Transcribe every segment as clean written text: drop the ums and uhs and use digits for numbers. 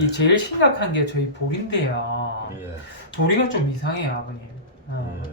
이 제일 심각한 게 저희 볼인데요. 예. 보리가 좀 이상해요, 아버님.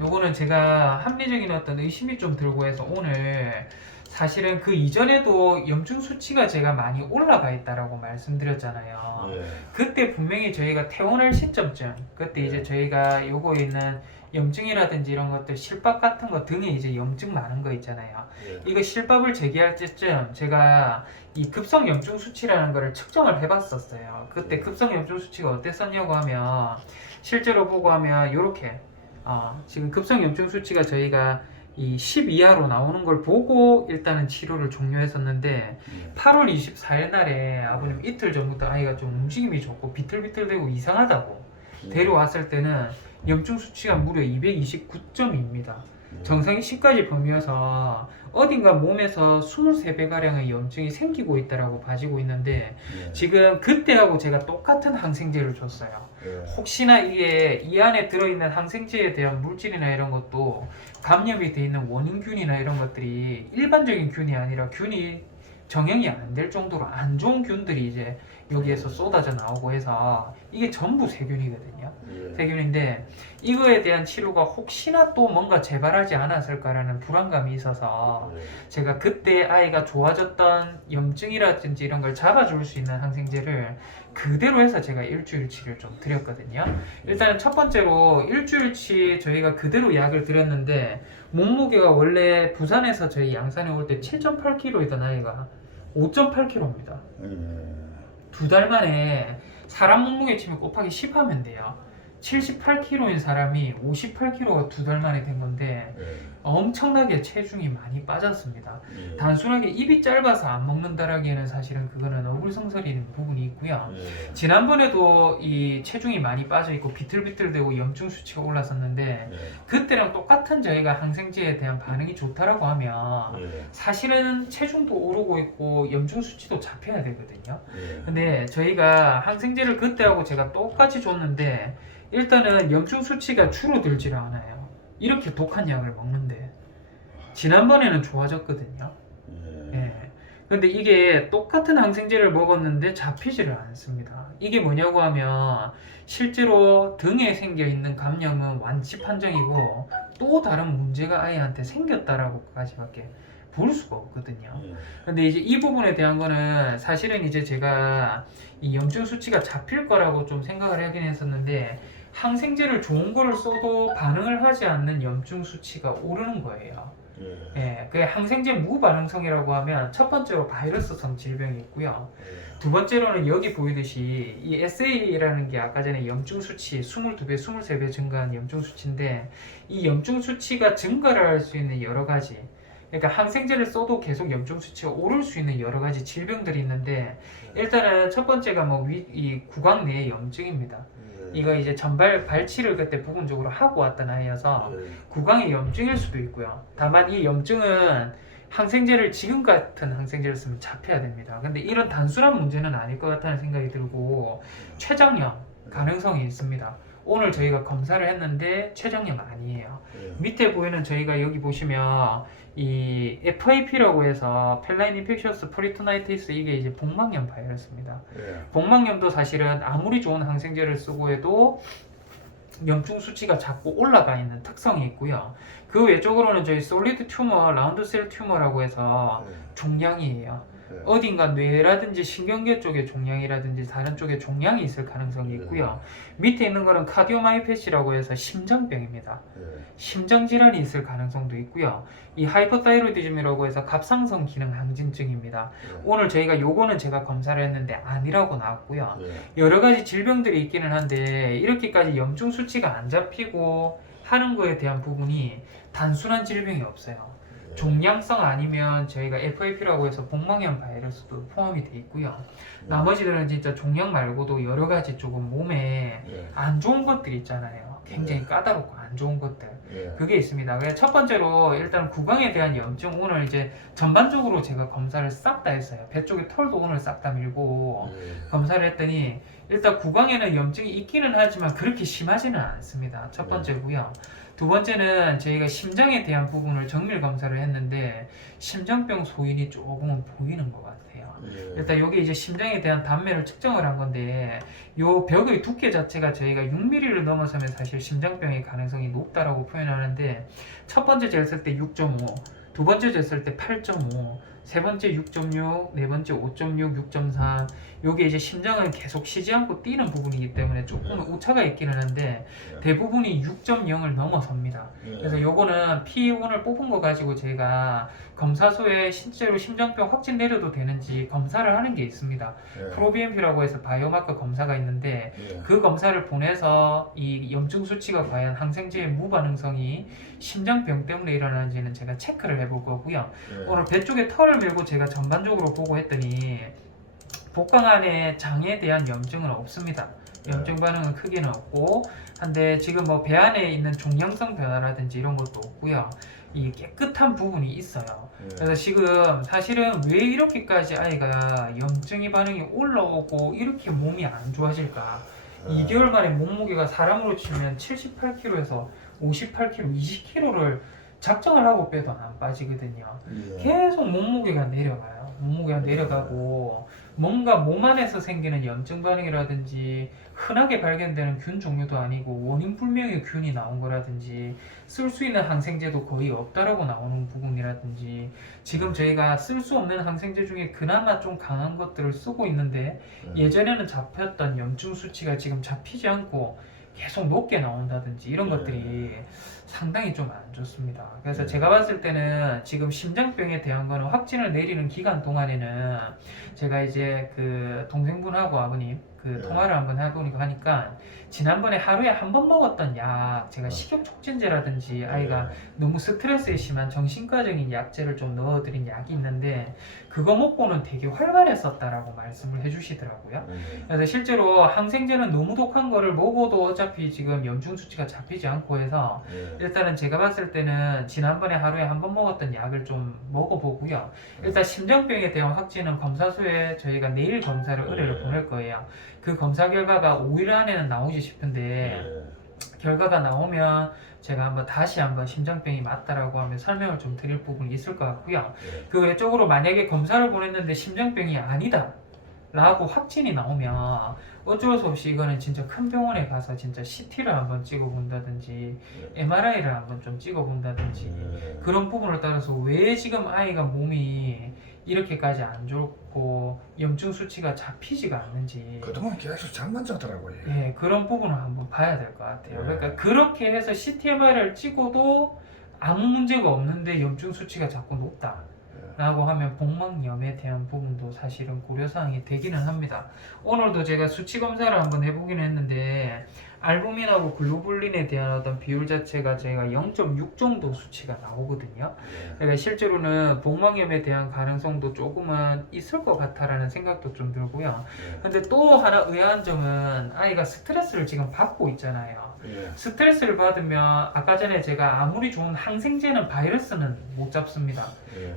요거는 제가 합리적인 어떤 의심이 좀 들고 해서 오늘 사실은 그 이전에도 염증 수치가 제가 많이 올라가 있다라고 말씀드렸잖아요. 예. 그때 분명히 저희가 퇴원할 시점쯤, 그때 이제 저희가 요거 있는 염증이라든지 이런 것들, 실밥 같은 거 등에 이제 염증 많은 거 있잖아요. 예. 이거 실밥을 제기할 때쯤 제가 이 급성 염증 수치라는 거를 측정을 해봤었어요. 그때 급성 염증 수치가 어땠었냐고 하면 실제로 보고 하면 요렇게 지금 급성 염증 수치가 저희가 이 10 이하로 나오는 걸 보고 일단은 치료를 종료했었는데 8월 24일 날에 아버님 이틀 전부터 아이가 좀 움직임이 좋고 비틀비틀대고 이상하다고 데려왔을 때는 염증 수치가 무려 229점입니다. 정상이 10까지 범위여서 어딘가 몸에서 23배가량의 염증이 생기고 있다라고 봐지고 있는데 예. 지금 그때하고 제가 똑같은 항생제를 줬어요. 예. 혹시나 이게 이 안에 들어있는 항생제에 대한 물질이나 이런 것도 감염이 돼 있는 원인균이나 이런 것들이 일반적인 균이 아니라 균이 정형이 안 될 정도로 안 좋은 균들이 이제 여기에서 쏟아져 나오고 해서 이게 전부 세균이거든요. 예. 세균인데 이거에 대한 치료가 혹시나 또 뭔가 재발하지 않았을까라는 불안감이 있어서 제가 그때 아이가 좋아졌던 염증이라든지 이런 걸 잡아줄 수 있는 항생제를 그대로 해서 제가 일주일치를 좀 드렸거든요. 일단은 첫 번째로 일주일치 저희가 그대로 약을 드렸는데 몸무게가 원래 부산에서 저희 양산에 올 때 7.8kg이던 아이가 5.8kg입니다. 두 달 만에 사람 몸무게 치면 곱하기 10 하면 돼요. 78kg인 사람이 58kg가 두 달 만에 된 건데 엄청나게 체중이 많이 빠졌습니다. 단순하게 입이 짧아서 안 먹는다라기에는 사실은 그거는 어불성설인 부분이 있고요. 지난번에도 이 체중이 많이 빠져 있고 비틀비틀대고 염증 수치가 올랐었는데 그때랑 똑같은 저희가 항생제에 대한 반응이 좋다라고 하면 사실은 체중도 오르고 있고 염증 수치도 잡혀야 되거든요. 근데 저희가 항생제를 그때하고 제가 똑같이 줬는데 일단은 염증 수치가 줄어들질 않아요. 이렇게 독한 약을 먹는데 지난번에는 좋아졌거든요. 예. 근데 이게 똑같은 항생제를 먹었는데 잡히지를 않습니다. 이게 뭐냐고 하면 실제로 등에 생겨 있는 감염은 완치 판정이고 또 다른 문제가 아이한테 생겼다라고까지밖에 볼 수가 없거든요. 근데 이제 이 부분에 대한 거는 사실은 이제 제가 이 염증 수치가 잡힐 거라고 좀 생각을 하긴 했었는데 항생제를 좋은 거를 써도 반응을 하지 않는 염증 수치가 오르는 거예요. 예, 그 항생제 무반응성이라고 하면 첫 번째로 바이러스성 질병이 있고요. 두 번째로는 여기 보이듯이 이 SA라는 게 아까 전에 염증 수치 22배, 23배 증가한 염증 수치인데 이 염증 수치가 증가를 할 수 있는 여러 가지 그러니까 항생제를 써도 계속 염증 수치가 오를 수 있는 여러 가지 질병들이 있는데 일단은 첫 번째가 이 구강 내의 염증입니다. 이거 이제 전발 발치를 그때 부분적으로 하고 왔던 아이여서 구강의 염증일 수도 있고요. 다만 이 염증은 항생제를 지금 같은 항생제를 쓰면 잡혀야 됩니다. 근데 이런 단순한 문제는 아닐 것 같다는 생각이 들고 췌장염 가능성이 있습니다. 오늘 저희가 검사를 했는데 췌장염 아니에요. 밑에 보이는 저희가 여기 보시면 이 FIP라고 해서 펠라인 인펙셔스 프리토나이티스 이게 이제 복막염 바이러스입니다. 복막염도 사실은 아무리 좋은 항생제를 쓰고 해도 염증 수치가 자꾸 올라가 있는 특성이 있고요. 그 외적으로는 저희 솔리드 튜머, 라운드 셀 튜머라고 해서 종양이에요. 어딘가 뇌라든지 신경계 쪽에 종양이라든지 다른 쪽에 종양이 있을 가능성이 있고요. 밑에 있는 거는 카디오마이패시라고 해서 심장병입니다. 심장질환이 있을 가능성도 있고요. 이 하이퍼타이로이디즘이라고 해서 갑상선 기능 항진증입니다. 오늘 저희가 요거는 제가 검사를 했는데 아니라고 나왔고요. 여러 가지 질병들이 있기는 한데 이렇게까지 염증 수치가 안 잡히고 하는 거에 대한 부분이 단순한 질병이 없어요. 종양성 아니면 저희가 FAP라고 해서 복막염 바이러스도 포함이 돼 있고요. 나머지들은 진짜 종양 말고도 여러 가지 조금 몸에 안 좋은 것들이 있잖아요. 굉장히 까다롭고 안 좋은 것들. 그게 있습니다. 그래서 첫 번째로 일단 구강에 대한 염증 오늘 이제 전반적으로 제가 검사를 싹 다 했어요. 배 쪽에 털도 오늘 싹 다 밀고 검사를 했더니 일단 구강에는 염증이 있기는 하지만 그렇게 심하지는 않습니다. 첫 번째고요. 두 번째는 저희가 심장에 대한 부분을 정밀 검사를 했는데 심장병 소인이 조금은 보이는 것 같아요. 일단 여기 이제 심장에 대한 단면을 측정을 한 건데 요 벽의 두께 자체가 저희가 6mm를 넘어서면 사실 심장병의 가능성이 높다라고 표현하는데 첫 번째 쟀을 때 6.5, 두 번째 쟀을 때 8.5, 세 번째 6.6, 네 번째 5.6, 6.3. 요게 이제 심장은 계속 쉬지 않고 뛰는 부분이기 때문에 조금 오차가 있기는 한데 대부분이 6.0을 넘어섭니다. 그래서 요거는 P1을 뽑은 거 가지고 제가 검사소에 실제로 심장병 확진 내려도 되는지 검사를 하는 게 있습니다. 프로비엠피라고 해서 바이오마커 검사가 있는데 그 검사를 보내서 이 염증 수치가 과연 항생제의 무반응성이 심장병 때문에 일어나는지는 제가 체크를 해볼 거고요. 오늘 배 쪽에 털을 밀고 제가 전반적으로 보고 했더니 복강 안에 장에 대한 염증은 없습니다. 염증 반응은 크게는 없고 한데 지금 뭐 배 안에 있는 종양성 변화라든지 이런 것도 없고요. 이 깨끗한 부분이 있어요. 그래서 지금 사실은 왜 이렇게까지 아이가 염증이 반응이 올라오고 이렇게 몸이 안 좋아질까? 2개월 만에 몸무게가 사람으로 치면 78kg에서 58kg, 20kg를 작정을 하고 빼도 안 빠지거든요. 계속 몸무게가 내려가요. 몸무게가 내려가고 뭔가 몸 안에서 생기는 염증 반응이라든지 흔하게 발견되는 균 종류도 아니고 원인 불명의 균이 나온 거라든지 쓸 수 있는 항생제도 거의 없다라고 나오는 부분이라든지 지금 저희가 쓸 수 없는 항생제 중에 그나마 좀 강한 것들을 쓰고 있는데 예전에는 잡혔던 염증 수치가 지금 잡히지 않고 계속 높게 나온다든지 이런 것들이 상당히 좀 안 좋습니다. 그래서 제가 봤을 때는 지금 심장병에 대한 거는 확진을 내리는 기간 동안에는 제가 이제 그 동생분하고 아버님 그 통화를 한번 해보니까 하니까 지난번에 하루에 한 번 먹었던 약 제가 식욕 촉진제라든지 아이가 너무 스트레스에 심한 정신과적인 약제를 좀 넣어드린 약이 있는데 그거 먹고는 되게 활발했었다라고 말씀을 해주시더라고요. 그래서 실제로 항생제는 너무 독한 거를 먹어도 어차피 지금 염증 수치가 잡히지 않고 해서 일단은 제가 봤을 때는 지난번에 하루에 한 번 먹었던 약을 좀 먹어보고요. 일단 심장병에 대한 확진은 검사소에 저희가 내일 검사를 의뢰를 보낼 거예요. 그 검사 결과가 5일 안에는 나오지 싶은데 결과가 나오면 제가 한번 다시 한번 심장병이 맞다라고 하면 설명을 좀 드릴 부분이 있을 것 같고요. 그 외적으로 만약에 검사를 보냈는데 심장병이 아니다 라고 확진이 나오면 어쩔 수 없이 이거는 진짜 큰 병원에 가서 진짜 CT를 한번 찍어본다든지 MRI를 한번 좀 찍어본다든지 그런 부분을 따라서 왜 지금 아이가 몸이 이렇게까지 안 좋고 염증 수치가 잡히지가 않는지 그동안 계속 잠만 자더라고요. 예, 그런 부분을 한번 봐야 될 것 같아요. 그러니까 그렇게 해서 CT MRI를 찍어도 아무 문제가 없는데 염증 수치가 자꾸 높다 라고 하면 복막염에 대한 부분도 사실은 고려사항이 되기는 합니다. 오늘도 제가 수치 검사를 한번 해보긴 했는데 알부민하고 글로불린에 대한 어떤 비율 자체가 제가 0.6 정도 수치가 나오거든요. 그러니까 실제로는 복막염에 대한 가능성도 조금은 있을 것 같다라는 생각도 좀 들고요. 근데 또 하나 의아한 점은 아이가 스트레스를 지금 받고 있잖아요. 스트레스를 받으면 아까 전에 제가 아무리 좋은 항생제는 바이러스는 못 잡습니다.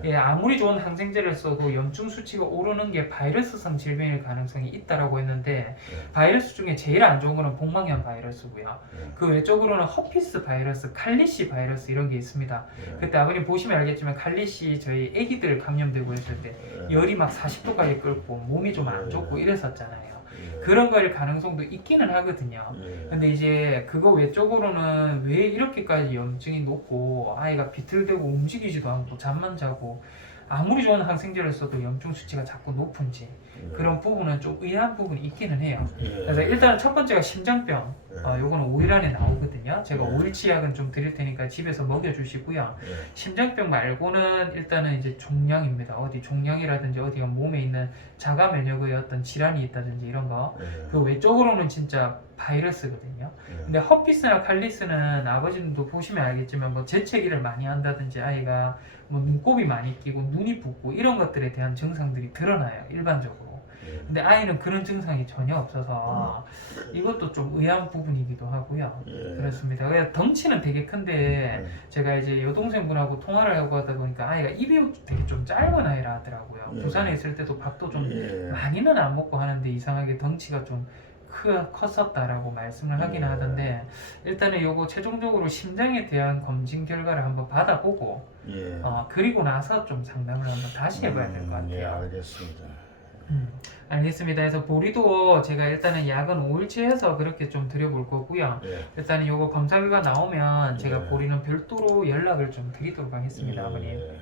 예, 아무리 좋은 항생제를 써도 염증 수치가 오르는 게 바이러스성 질병일 가능성이 있다라고 했는데 바이러스 중에 제일 안 좋은 거는 복막염 바이러스고요. 그 외적으로는 허피스 바이러스, 칼리시 바이러스 이런 게 있습니다. 그때 아버님 보시면 알겠지만 칼리시 저희 애기들 감염되고 했을 때 열이 막 40도까지 끓고 몸이 좀 안 좋고 이랬었잖아요. 그런 거일 가능성도 있기는 하거든요. 근데 이제 그거 외적으로는 왜 이렇게까지 염증이 높고 아이가 비틀대고 움직이지도 않고 잠만 자고 아무리 좋은 항생제를 써도 염증 수치가 자꾸 높은지 그런 부분은 좀 의아한 부분이 있기는 해요. 그래서 일단은 첫 번째가 심장병. 요거는 5일 안에 나오거든요. 제가 5일치 약은 좀 드릴 테니까 집에서 먹여주시고요. 심장병 말고는 일단은 이제 종양입니다. 어디 종양이라든지 어디가 몸에 있는 자가 면역의 어떤 질환이 있다든지 이런 거. 그 외적으로는 진짜 바이러스거든요. 근데 허피스나 칼리스는 아버님도 보시면 알겠지만 뭐 재채기를 많이 한다든지 아이가 뭐 눈곱이 많이 끼고 눈이 붓고 이런 것들에 대한 증상들이 드러나요. 일반적으로. 근데 아이는 그런 증상이 전혀 없어서 이것도 좀 의아한 부분이기도 하고요. 그렇습니다. 그래서 덩치는 되게 큰데 제가 이제 여동생분하고 통화를 하고 하다 보니까 아이가 입이 되게 좀 짧은 아이라 하더라고요. 부산에 있을 때도 밥도 좀 많이는 안 먹고 하는데 이상하게 덩치가 좀 컸었다라고 말씀을 하긴 하던데 일단은 요거 최종적으로 심장에 대한 검진 결과를 한번 받아보고 그리고 나서 좀 상담을 한번 다시 해봐야 될 것 같아요. 알겠습니다. 알겠습니다. 그래서 보리도 제가 일단은 약은 5일치해서 그렇게 좀 드려볼 거고요. 예. 일단은 요거 검사 결과 나오면 제가 예. 보리는 별도로 연락을 좀 드리도록 하겠습니다, 아버님. 예.